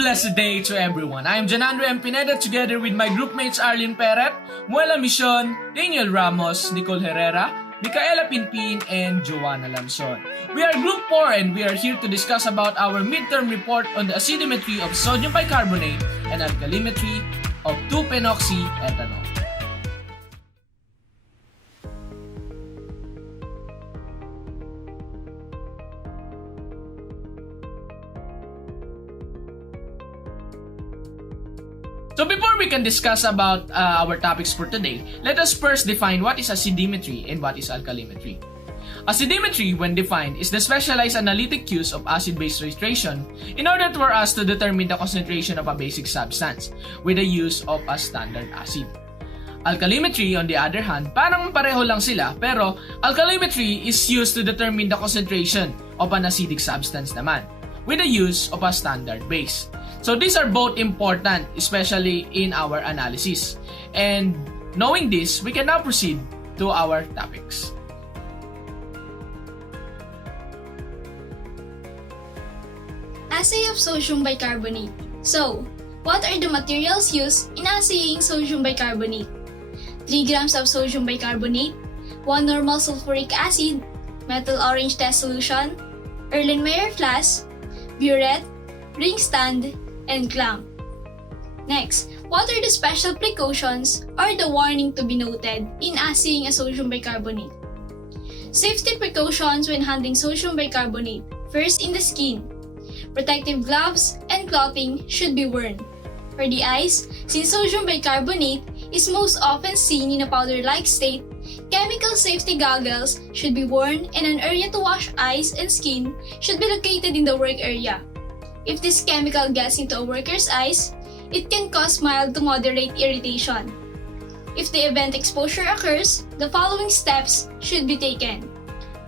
blessed day to everyone. I am Joanna and Pineda together with my groupmates Arlene, Peret, Mouella, Danielle, Ramos, Nicol, Herrera, Mikaellah, Pinpin, and Joanna, Lamson. We are Group 4 and we are here to discuss about our midterm report on the acidometry of sodium bicarbonate and alkalimetry of 2-phenoxyethanol. So before we can discuss about our topics for today, let us first define what is acidometry and what is alkalimetry. Acidometry, when defined, is the specialized analytic use of acid-base titration in order for us to determine the concentration of a basic substance with the use of a standard acid. Alkalimetry, on the other hand, parang pareho lang sila, pero alkalimetry is used to determine the concentration of an acidic substance naman with the use of a standard base. So these are both important, especially in our analysis. And knowing this, we can now proceed to our topics. Assay of sodium bicarbonate. So, what are the materials used in assaying sodium bicarbonate? 3 grams of sodium bicarbonate, 1 normal sulfuric acid, methyl orange test solution, Erlenmeyer flask, burette, ring stand, and clamp. Next, what are the special precautions or the warning to be noted in assaying a sodium bicarbonate? Safety precautions when handling sodium bicarbonate. First, in the skin. Protective gloves and clothing should be worn. For the eyes, since sodium bicarbonate is most often seen in a powder-like state, chemical safety goggles should be worn and an area to wash eyes and skin should be located in the work area. If this chemical gets into a worker's eyes, it can cause mild to moderate irritation. If the event exposure occurs, the following steps should be taken.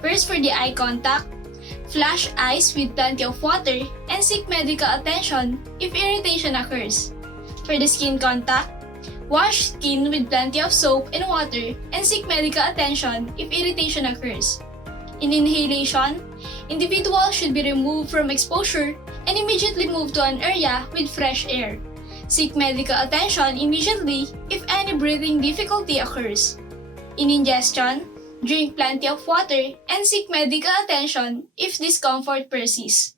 First, for the eye contact, flash eyes with plenty of water and seek medical attention if irritation occurs. For the skin contact, wash skin with plenty of soap and water and seek medical attention if irritation occurs. In inhalation, individuals should be removed from exposure and immediately move to an area with fresh air. Seek medical attention immediately if any breathing difficulty occurs. In ingestion, drink plenty of water and seek medical attention if discomfort persists.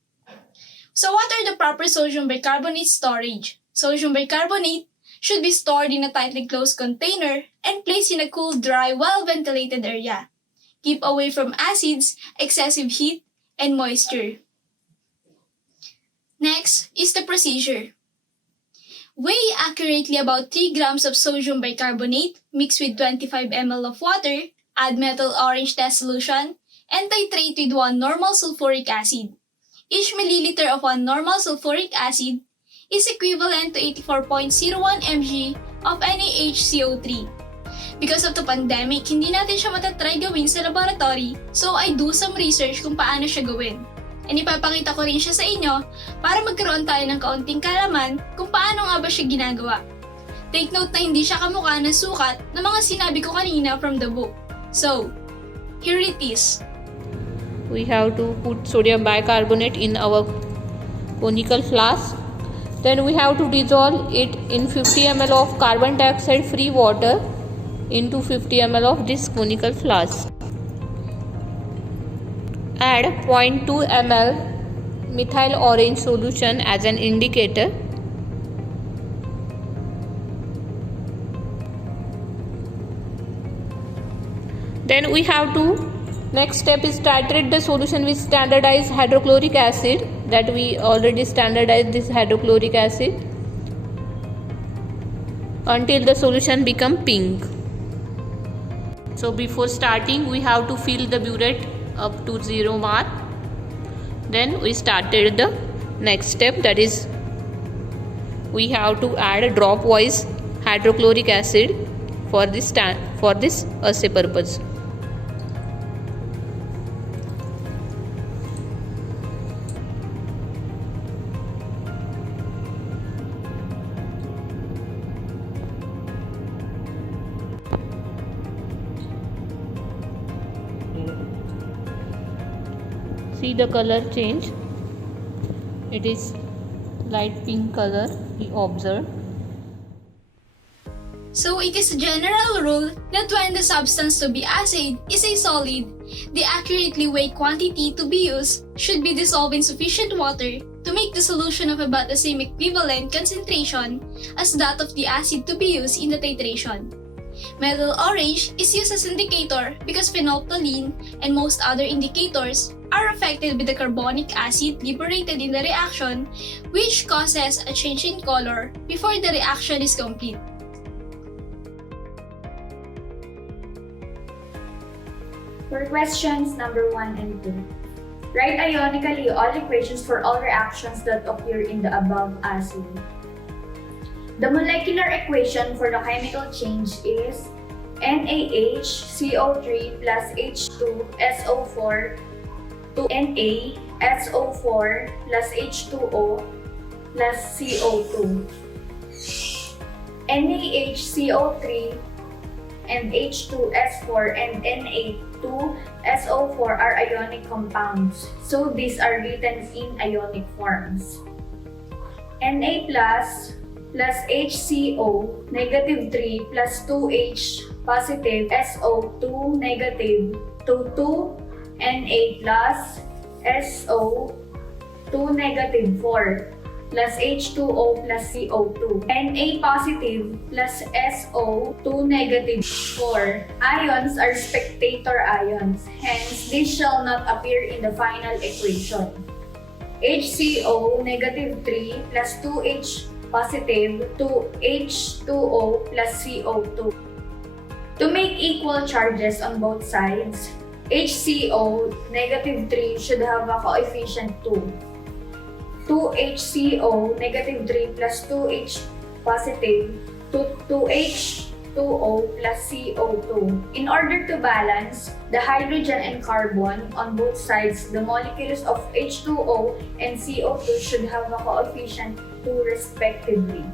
So what are the proper sodium bicarbonate storage? Sodium bicarbonate should be stored in a tightly closed container and placed in a cool, dry, well-ventilated area. Keep away from acids, excessive heat, and moisture. Next is the procedure. Weigh accurately about 3 grams of sodium bicarbonate mixed with 25 ml of water, add methyl orange test solution, and titrate with 1 normal sulfuric acid. Each milliliter of 1 normal sulfuric acid is equivalent to 84.01 mg of NaHCO3. Because of the pandemic, hindi natin siya matatry gawin sa laboratory, so I do some research kung paano siya gawin. And ipapakita ko rin siya sa inyo para magkaroon tayo ng kaunting kalaman kung paano nga ba siya ginagawa. Take note na hindi siya kamukha ng sukat na mga sinabi ko kanina from the book. So, here it is. We have to put sodium bicarbonate in our conical flask. Then we have to dissolve it in 50 ml of carbon dioxide free water into 50 ml of this conical flask. Add 0.2 ml methyl orange solution as an indicator. Then we have to, next step is titrate the solution with standardized hydrochloric acid, that we already standardized this hydrochloric acid until the solution become pink. So before starting we have to fill the burette up to 0 mark. Then we started the next step, that is we have to add a drop wise hydrochloric acid for this assay purpose. See the color change, it is light pink color we observe. So it is a general rule that when the substance to be acid is a solid, the accurately weighed quantity to be used should be dissolved in sufficient water to make the solution of about the same equivalent concentration as that of the acid to be used in the titration. Methyl orange is used as indicator because phenolphthalein and most other indicators are affected by the carbonic acid liberated in the reaction, which causes a change in color before the reaction is complete. For questions number 1 and 2, write ionically all equations for all reactions that occur in the above acid. The molecular equation for the chemical change is NaHCO3 plus H2SO4 to NaSO4 plus H2O plus CO2. NaHCO3 and H2S4 and Na2SO4 are ionic compounds, so these are written in ionic forms. Na plus HCO negative 3 plus 2H positive SO2 negative to 2 Na plus SO2 negative 4 plus H2O plus CO2. Na positive plus SO2 negative 4. Ions are spectator ions, hence this shall not appear in the final equation. HCO negative 3 plus 2H positive to H2O plus CO2. To make equal charges on both sides, HCO negative 3 should have a coefficient 2. 2HCO negative 3 plus 2H positive to 2H2O plus CO2. In order to balance the hydrogen and carbon on both sides, the molecules of H2O and CO2 should have a coefficient 2 respectively.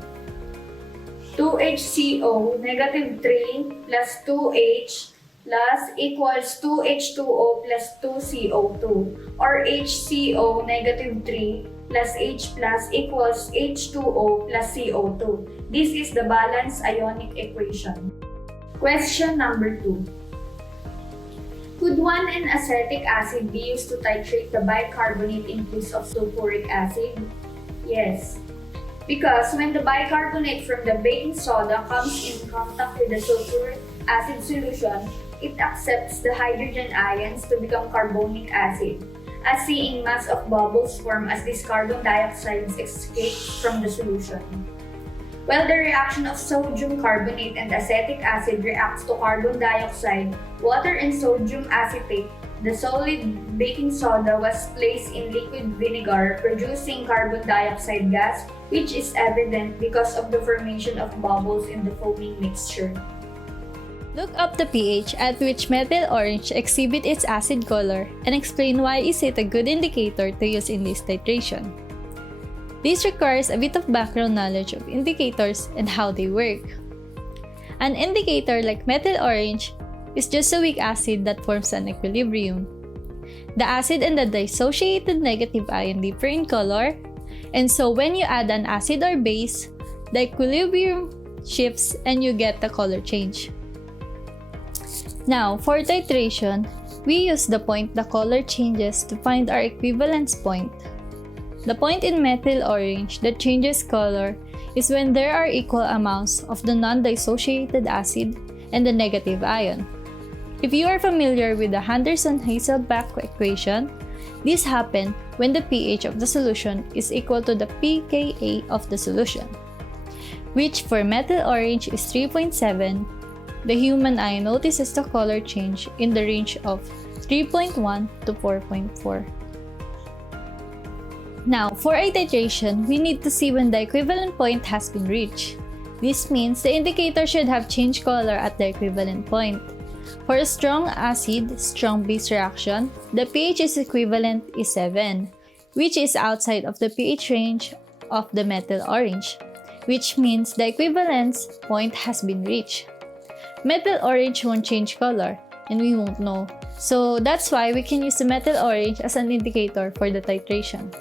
2HCO negative 3 plus 2H plus equals 2H2O plus 2CO2, or HCO negative 3 plus H plus equals H2O plus CO2. This is the balanced ionic equation. Question number 2. Could 1N acetic acid be used to titrate the bicarbonate in place of sulfuric acid? Yes. Because when the bicarbonate from the baking soda comes in contact with the sulfuric acid solution, it accepts the hydrogen ions to become carbonic acid, as seeing mass of bubbles form as this carbon dioxide escapes from the solution. While the reaction of sodium carbonate and acetic acid reacts to carbon dioxide, water and sodium acetate, the solid baking soda was placed in liquid vinegar, producing carbon dioxide gas, which is evident because of the formation of bubbles in the foaming mixture. Look up the pH at which methyl orange exhibit its acid color and explain why is it a good indicator to use in this titration. This requires a bit of background knowledge of indicators and how they work. An indicator like methyl orange is just a weak acid that forms an equilibrium. The acid and the dissociated negative ion differ in color, and so when you add an acid or base, the equilibrium shifts and you get the color change. Now, for titration, we use the point the color changes to find our equivalence point. The point in methyl orange that changes color is when there are equal amounts of the non-dissociated acid and the negative ion. If you are familiar with the Henderson-Hasselbalch equation, this happens when the pH of the solution is equal to the pKa of the solution, which for methyl orange is 3.7. The human eye notices the color change in the range of 3.1 to 4.4. Now, for a titration, we need to see when the equivalent point has been reached. This means the indicator should have changed color at the equivalent point. For a strong acid, strong base reaction, the pH is equivalent is 7, which is outside of the pH range of the methyl orange, which means the equivalence point has been reached. Methyl orange won't change color, and we won't know. So that's why we can use the methyl orange as an indicator for the titration.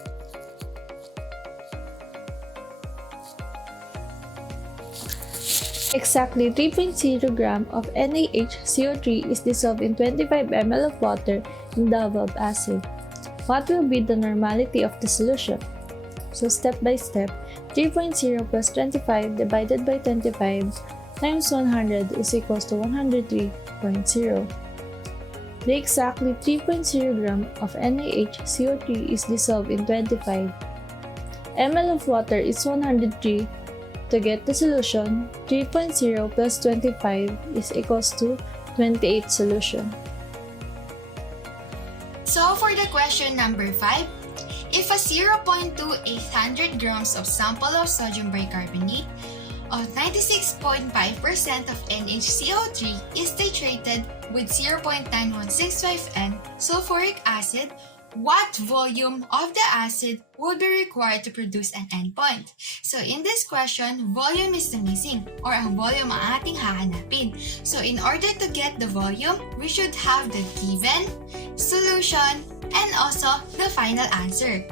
Exactly 3.0 gram of NaHCO3 is dissolved in 25 ml of water in the above assay. What will be the normality of the solution? So step by step, 3.0 plus 25 divided by 25 times 100 is equals to 103.0. The exactly 3.0 gram of NaHCO3 is dissolved in 25 ml of water is 103. To get the solution, 3.0 plus 25 is equals to 28 solution. So for the question number 5, if a 0.2800 grams of sample of sodium bicarbonate of 96.5% of NaCO3 is titrated with 0.9165 N sulfuric acid, what volume of the acid would be required to produce an endpoint? So in this question, volume is the missing or ang volume ang ating hahanapin. So in order to get the volume, we should have the given, solution, and also the final answer.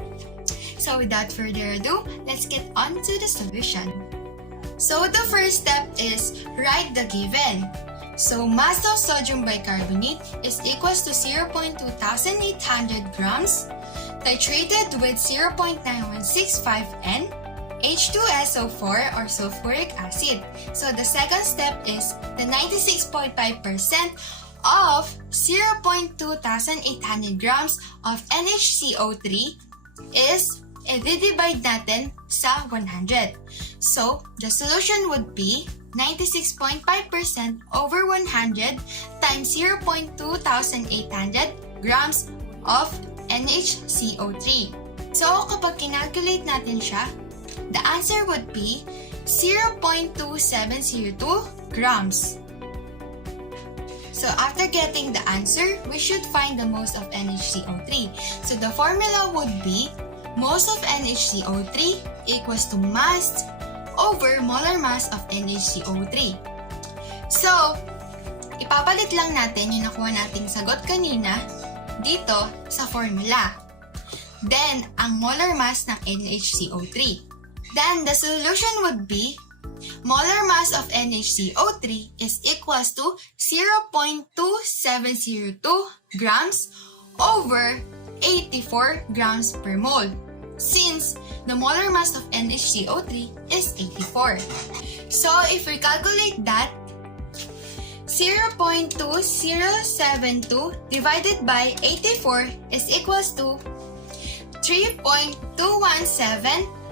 So without further ado, let's get on to the solution. So the first step is write the given. So mass of sodium bicarbonate is equals to 0.2800 grams titrated with 0.9165 N H2SO4 or sulfuric acid. So the second step is the 96.5% of 0.2800 grams of NaCO3 is i-divide natin sa 100. So the solution would be 96.5% over 100 times 0.2800 grams of NaCO3. So, kapag kinalculate natin siya, the answer would be 0.2702 grams. So, after getting the answer, we should find the most of NaCO3. So, the formula would be most of NaCO3 equals to mass over molar mass of NaCO3. So, ipapalit lang natin yung nakuha nating sagot kanina dito sa formula. Then, ang molar mass ng NaCO3. Then, the solution would be molar mass of NaCO3 is equals to 0.2702 grams over 84 grams per mole, since the molar mass of NaCO3 is 84. So, if we calculate that, 0.2072 divided by 84 is equals to 3.217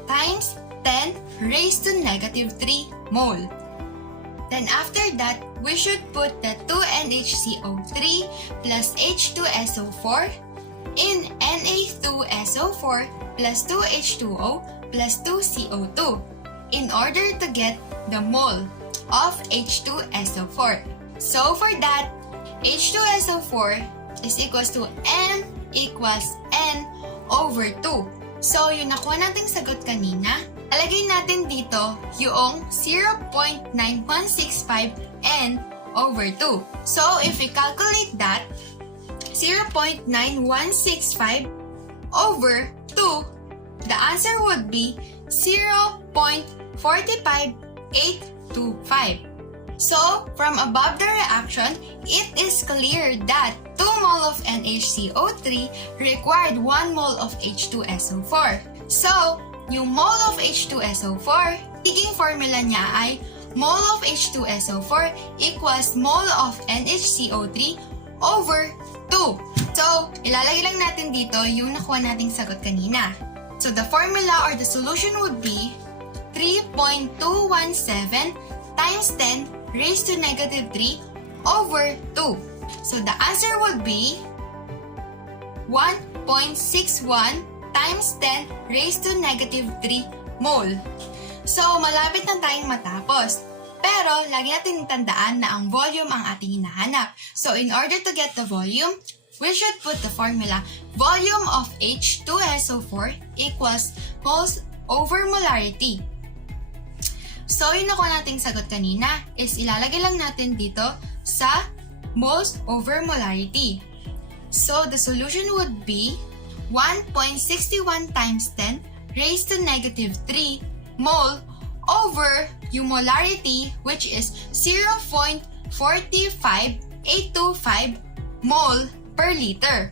times 10 raised to negative 3 mole. Then after that, we should put the 2NaCO3 plus H2SO4 in Na2SO4 plus 2H2O plus 2CO2 in order to get the mole of H2SO4. So for that, H2SO4 is equals to M equals N over 2. So yung nakuha nating sagot kanina, alagay natin dito yung 0.9165 N over 2. So if we calculate that, 0.9165 over 2, the answer would be 0.45825. So, from above the reaction, it is clear that 2 mole of NaCO3 required 1 mole of H2SO4. So, yung mole of H2SO4, magiging formula niya ay mole of H2SO4 equals mole of NaCO3 over 2. So, ilalagay lang natin dito yung nakuha nating sagot kanina. So, the formula or the solution would be 3.217 times 10 raised to negative 3 over 2. So, the answer would be 1.61 times 10 raised to negative 3 mole. So, malapit na tayong matapos. Pero, lagi natin tandaan na ang volume ang ating hinahanap. So, in order to get the volume, we should put the formula volume of H2SO4 equals moles over molarity. So, yung nakuha nating sagot kanina is ilalagay lang natin dito sa moles over molarity. So, the solution would be 1.61 times 10 raised to negative 3 mole over yung molarity, which is 0.45825 mole per liter.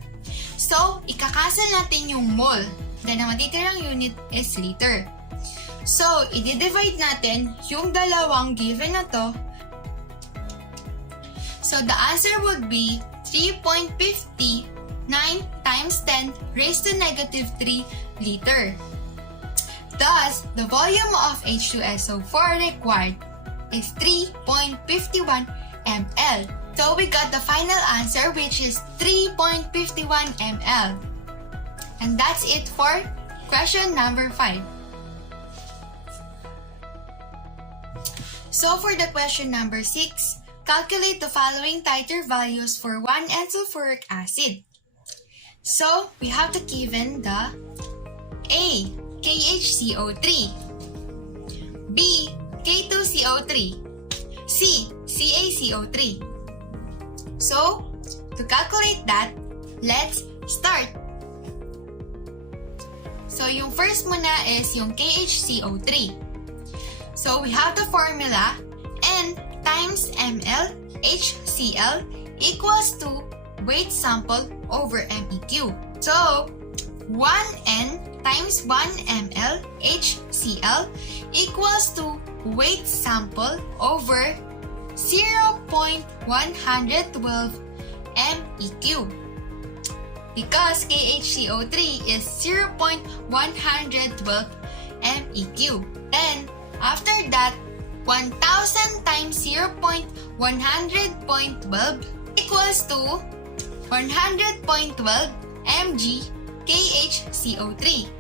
So, ikakancel natin yung mole. Then, ang matitirang unit is liter. So, i-divide natin yung dalawang given na to. So, the answer would be 3.59 times 10 raised to negative 3 liter. Thus, the volume of H2SO4 required is 3.51 ml. So, we got the final answer, which is 3.51 ml. And that's it for question number 5. So, for the question number 6, calculate the following titer values for 1N sulfuric acid. So, we have the given the A, KHCO3, B, K2CO3, C, CaCO3. So, to calculate that, let's start. So, yung first muna is yung KHCO3. So, we have the formula N times ml HCl equals to weight sample over MEQ. So, 1N times 1 ml HCl equals to weight sample over 0.112 MEQ. Because KHCO3 is 0.112 MEQ. Then, after that, 1,000 times 0.100.12 equals to 100.12 mg KHCO3.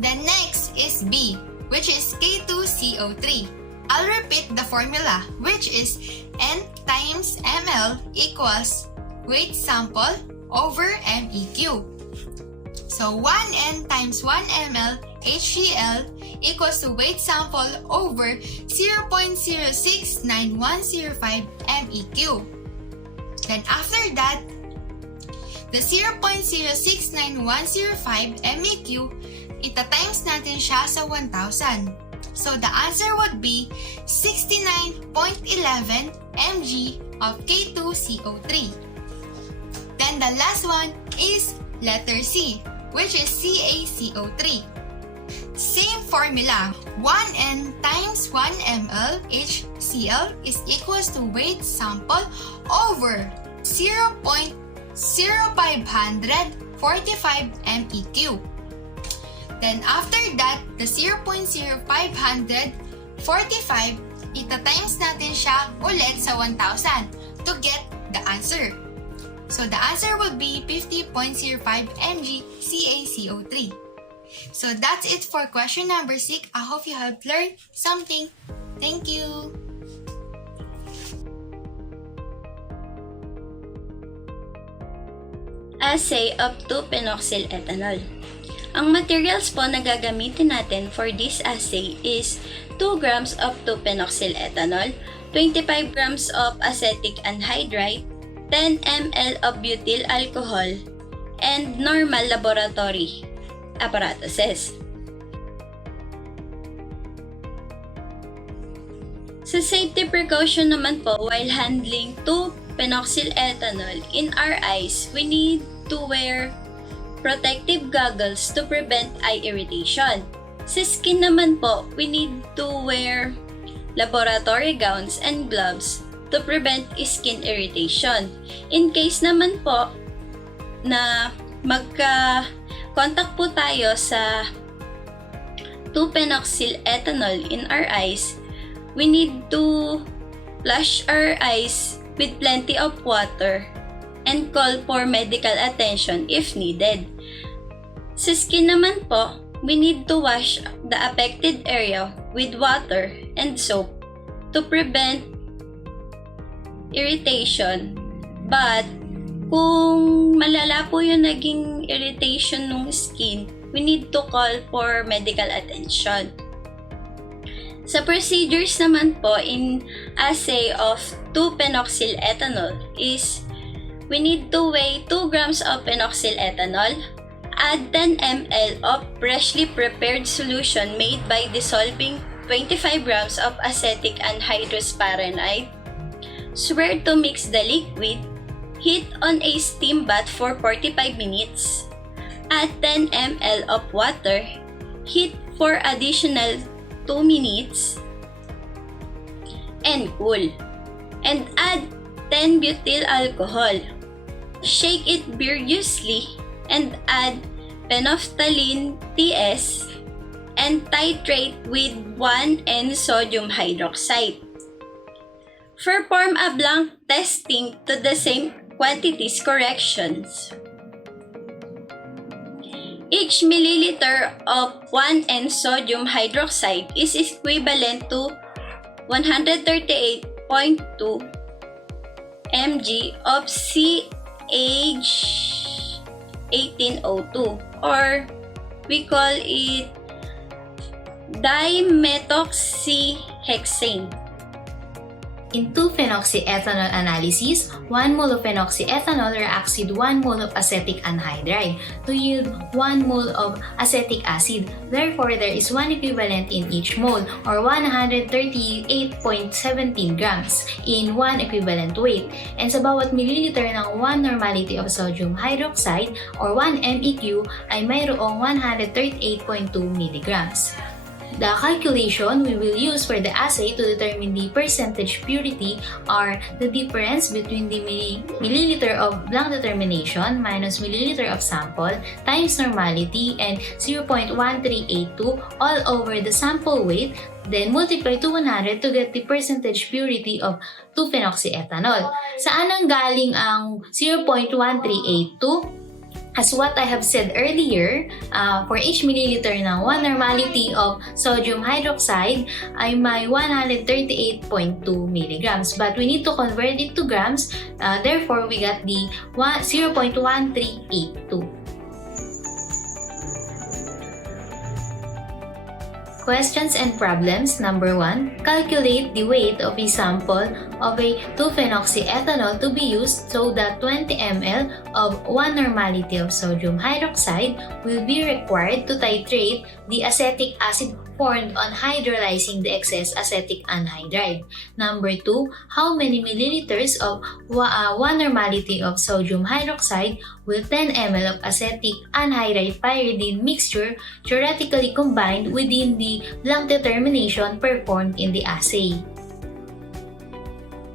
Then next is B, which is K2CO3. I'll repeat the formula, which is N times ml equals weight sample over MEQ. So 1N times 1 ml HCl equals to weight sample over 0.069105 MEQ. Then after that, the 0.069105 MEQ, ita-times natin siya sa 1,000. So the answer would be 69.11 mg of K2CO3. Then the last one is letter C, which is CaCO3. Same formula, 1N times 1 ml HCl is equals to weight sample over 0.0545 MEQ. Then after that, the 0.0545, ita-times natin siya ulit sa 1,000 to get the answer. So the answer would be 50.05 mg CaCO3. So that's it for question number 6. I hope you have learned something. Thank you. Assay of 2-phenoxyl ethanol. Ang materials po na gagamitin natin for this assay is 2 grams of 2-phenoxyl ethanol, 25 grams of acetic anhydride, 10 ml of butyl alcohol, and normal laboratory apparatuses. Sa safety precaution naman po, while handling 2-phenoxyl ethanol in our eyes, we need to wear protective goggles to prevent eye irritation. Sa skin naman po, we need to wear laboratory gowns and gloves to prevent skin irritation. In case naman po na magka-contact po tayo sa 2-phenoxyl ethanol in our eyes, we need to flush our eyes with plenty of water and call for medical attention if needed. Sa skin naman po, we need to wash the affected area with water and soap to prevent irritation. But kung malala po yung naging irritation ng skin, we need to call for medical attention. Sa procedures naman po in assay of 2-phenoxyl ethanol is we need to weigh 2 grams of phenoxyl ethanol, add 10 ml of freshly prepared solution made by dissolving 25 grams of acetic anhydrous Fahrenheit. Swear to mix the liquid. Heat on a steam bath for 45 minutes. Add 10 ml of water. Heat for additional 2 minutes. And cool. And add 10 butyl alcohol. Shake it vigorously and add phenolphthalein TS and titrate with 1N sodium hydroxide. Perform a blank testing to the same quantities corrections. Each milliliter of 1N sodium hydroxide is equivalent to 138.2 mg of CH1802, or we call it dimethoxyhexane. In 2-phenoxyethanol analysis, 1 mole of phenoxyethanol reacts with 1 mole of acetic anhydride to yield 1 mole of acetic acid. Therefore, there is 1 equivalent in each mole, or 138.17 grams in 1 equivalent weight. And sa bawat milliliter ng 1 normality of sodium hydroxide or 1 MEQ ay mayroong 138.2 milligrams. The calculation we will use for the assay to determine the percentage purity are the difference between the milliliter of blank determination minus milliliter of sample times normality and 0.1382 all over the sample weight, then multiply to 100 to get the percentage purity of 2-phenoxyethanol. Saan ang galing ang 0.1382? As what I have said earlier, for each milliliter ng 1 normality of sodium hydroxide ay may 138.2 milligrams. But we need to convert it to grams, therefore we got the 0.1382. Questions and problems. Number 1. Calculate the weight of a sample of a 2-phenoxyethanol to be used so that 20 ml of 1 normality of sodium hydroxide will be required to titrate the acetic acid formed on hydrolyzing the excess acetic anhydride. Number 2. How many milliliters of 1 normality of sodium hydroxide will 10 ml of acetic anhydride pyridine mixture theoretically combined within the blank determination performed in the assay?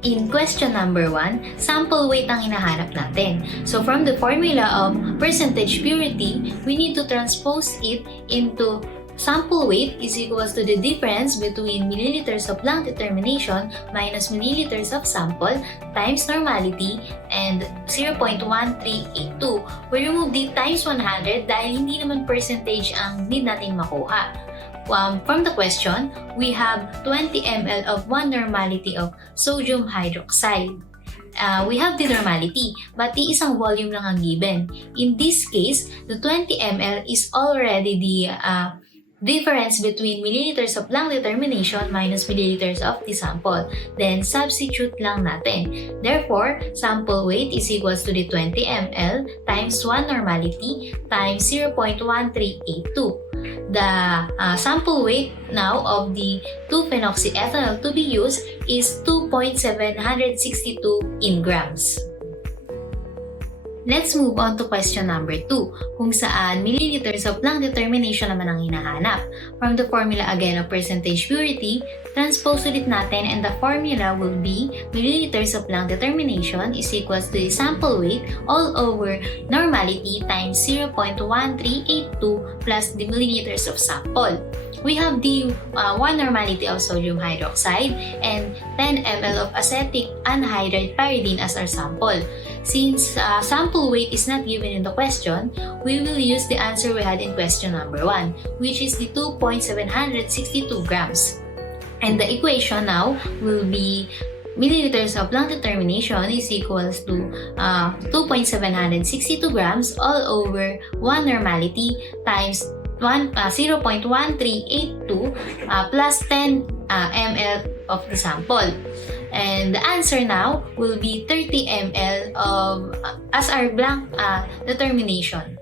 In question number 1, sample weight ang hinahanap natin. So from the formula of percentage purity, we need to transpose it into sample weight is equals to the difference between milliliters of blank determination minus milliliters of sample times normality and 0.1382. We remove the times 100 dahil hindi naman percentage ang need natin makuha. From the question, we have 20 ml of 1 normality of sodium hydroxide. We have the normality, but iisang volume lang ang given. In this case, the 20 ml is already the difference between milliliters of blank determination minus milliliters of the sample. Then, substitute lang natin. Therefore, sample weight is equals to the 20 ml times 1 normality times 0.1382. The sample weight now of the 2-phenoxyethanol to be used is 2.762 in grams. Let's move on to question number 2, kung saan milliliters of blank determination naman ang hinahanap. From the formula again of percentage purity, transpose ulit natin and the formula will be milliliters of blank determination is equals to the sample weight all over normality times 0.1382 plus the milliliters of sample. We have the 1 normality of sodium hydroxide and 10 ml of acetic anhydride pyridine as our sample. Since sample weight is not given in the question, we will use the answer we had in question number 1, which is the 2.762 grams. And the equation now will be milliliters of blank determination is equals to 2.762 grams all over 1 normality times 0.1382 plus 10 ml of the sample. And the answer now will be 30 ml of as our blank determination.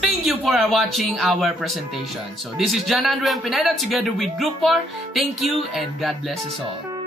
Thank you you for watching our presentation. So this is John Andrew and Pineda together with Group 4. Thank you and God bless us all.